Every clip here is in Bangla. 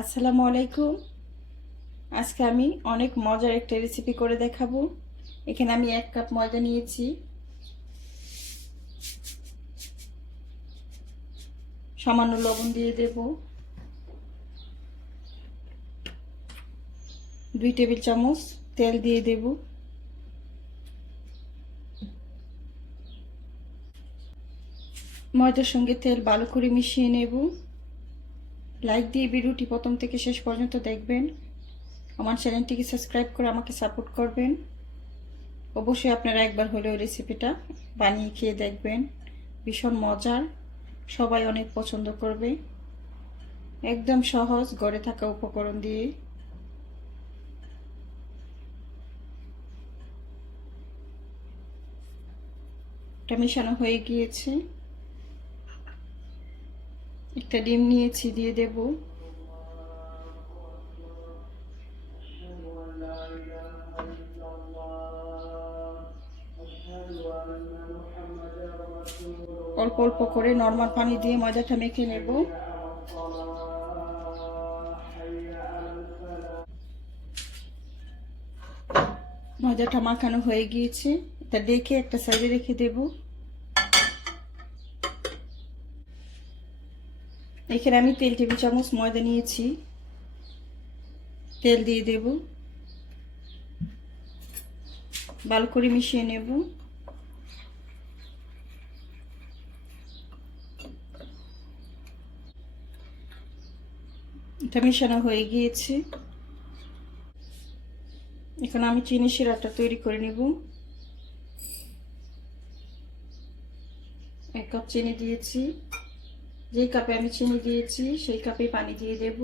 আসসালামু আলাইকুম। আজকে আমি অনেক মজার একটা রেসিপি করে দেখাবো। এখানে আমি এক কাপ ময়দা নিয়েছি। সামান্য লবণ দিয়ে দেব। দুই টেবিল চামচ তেল দিয়ে দেব। ময়দার সঙ্গে তেল ভালো করে মিশিয়ে নেব। লাইক দিয়ে ভিডিওটি প্রথম থেকে শেষ পর্যন্ত দেখবেন। আমার চ্যানেলটিকে সাবস্ক্রাইব করে আমাকে সাপোর্ট করবেন। অবশ্যই আপনারা একবার হলেও রেসিপিটা বানিয়ে খেয়ে দেখবেন। ভীষণ মজার। সবাই অনেক পছন্দ করবে। একদম সহজ ঘরে থাকা উপকরণ দিয়ে। এটা মেশানো হয়ে গিয়েছে। একটা ডিম নিয়েছি, দিয়ে দেব। অল্প অল্প করে নর্মাল পানি দিয়ে ময়দাটা মেখে নেব। ময়দাটা মাখানো হয়ে গিয়েছে। এটা দেখে একটা সাইডে রেখে দেবো। এখানে আমি তেল টেবিল চামচ ময়দা নিয়েছি। তেল দিয়ে দেব। ভালো করে মিশিয়ে নেব। এটা মিশানো হয়ে গিয়েছে। এখন আমি চিনি শিরাটা তৈরি করে নেব। এক কাপ চিনি দিয়েছি। যেই কাপে আমি চিনি দিয়েছি, সেই কাপে পানি দিয়ে দেব।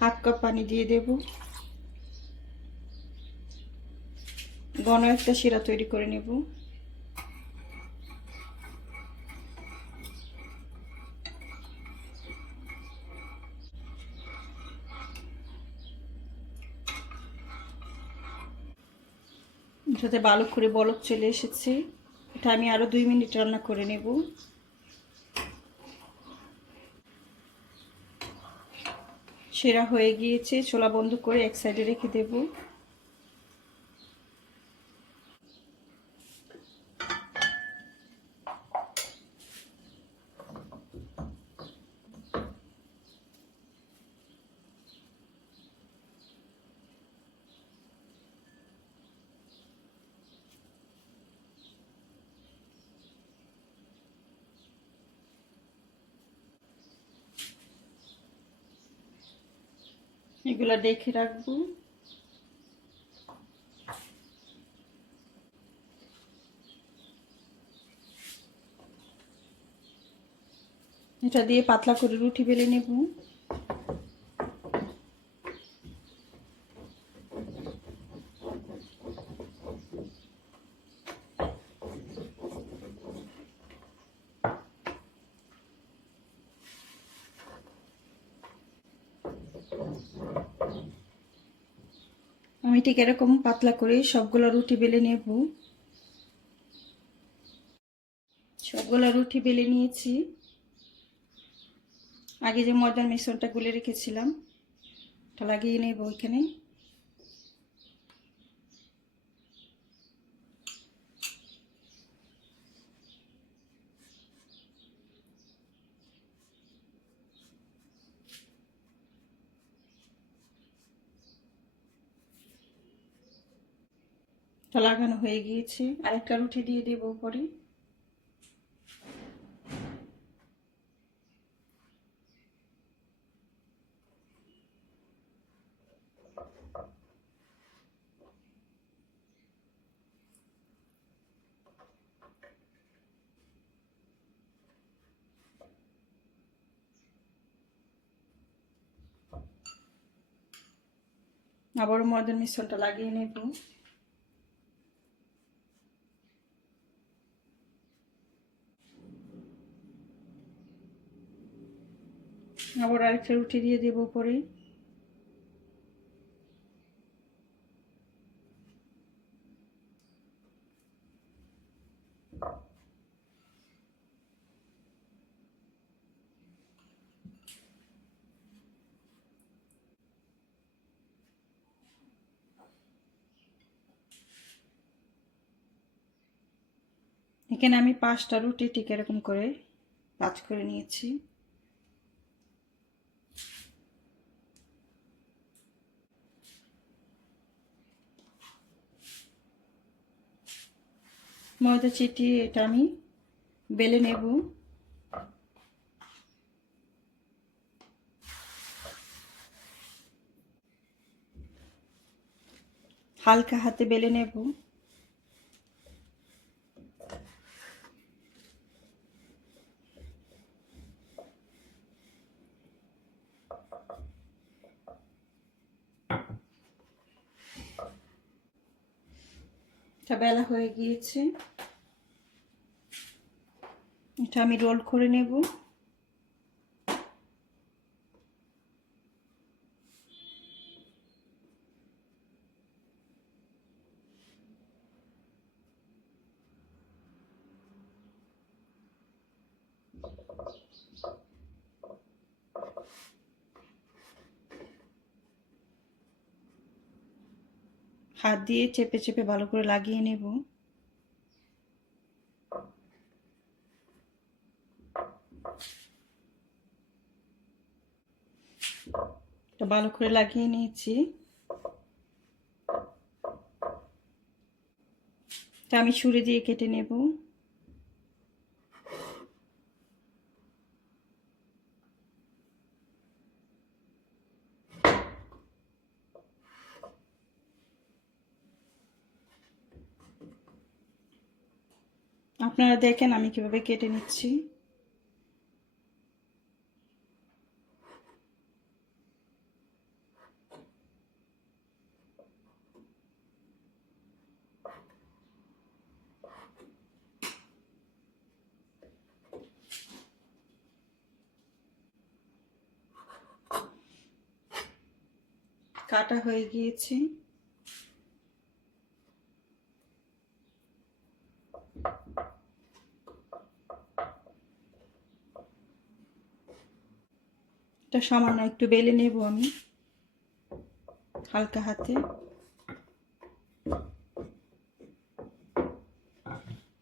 হাফ কাপ পানি দিয়ে দেব। ঘন একটা শিরা তৈরি করে নেব। সাথে ভালো করে বলক চলে এসেছে। এটা আমি আরও দুই মিনিট রান্না করে নেব। সেরা হয়ে গিয়েছে, ছোলা বন্ধ করে এক সাইডে রেখে দেব। এগুলা দেখে রাখব। এটা দিয়ে পাতলা করে রুটি বেলে নেব। আমি ঠিক এরকম পাতলা করে সবগুলো রুটি বেলে নেব। সবগুলো রুটি বেলে নিয়েছি। আগে যে ময়দার মিশ্রণটা গুলে রেখেছিলাম, ওটা লাগিয়ে নেব ওইখানে। লাগানো হয়ে গিয়েছে। আরেকটা রুটি দিয়ে দেব উপরে। আবার ময়দার মিশ্রণটা লাগিয়ে নেব। আবার আরেকটা রুটি দিয়ে দেবো পরে এখানে আমি পাঁচটা রুটি ঠিক এরকম করে পাঁচ করে নিয়েছি। ময়দা চিটিয়ে এটা আমি বেলে নেব। হালকা হাতে বেলে নেব। বেলা হয়ে গিয়েছে। এটা আমি রোল করে নেব। হাত দিয়ে চেপে চেপে ভালো করে লাগিয়ে নেব এটা ভালো করে লাগিয়ে নিয়েছি। তা আমি ছুরি দিয়ে কেটে নেব। আপনারা দেখেন আমি কীভাবে কেটে নিচ্ছি। কাটা হয়ে গিয়েছে। এটা সামান্য একটু বেলে নেব আমি, হালকা হাতে।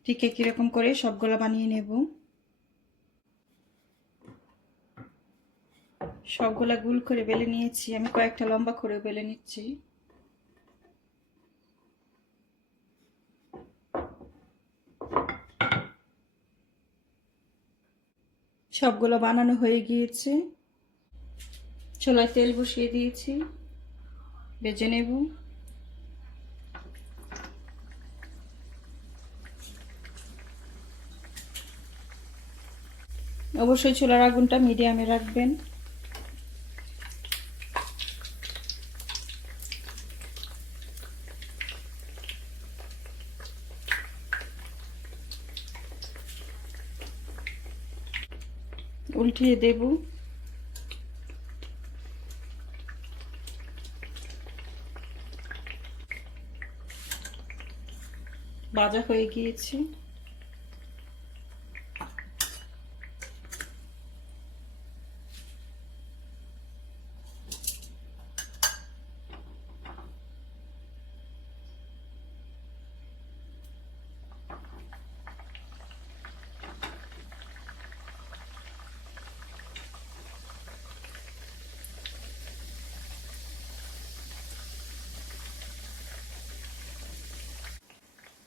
ঠিক কীরকম করে সবগুলো বানিয়ে নেব। সবগুলা গুল করে বেলে নিয়েছি। আমি কয়েকটা লম্বা করে বেলে নিচ্ছি। সবগুলো বানানো হয়ে গিয়েছে। ছোলায় তেল বসিয়ে দিয়েছি। বেজে নেব। অবশ্যই চুলার আগুনটা মিডিয়ামে রাখবেন। উল্টিয়ে দেব। ভাজা হয়ে গিয়েছে।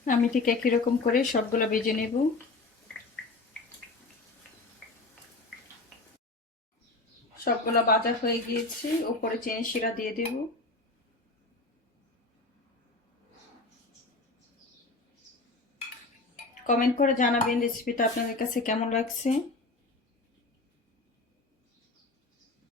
আমি ঠিক একই রকম করে সবগুলো বেজে নেব। সবগুলো বাজা হয়ে গিয়েছে ওপরে চেন শিরা দিয়ে দেব। কমেন্ট করে জানাবেন রেসিপিটা আপনাদের কাছে কেমন লাগছে?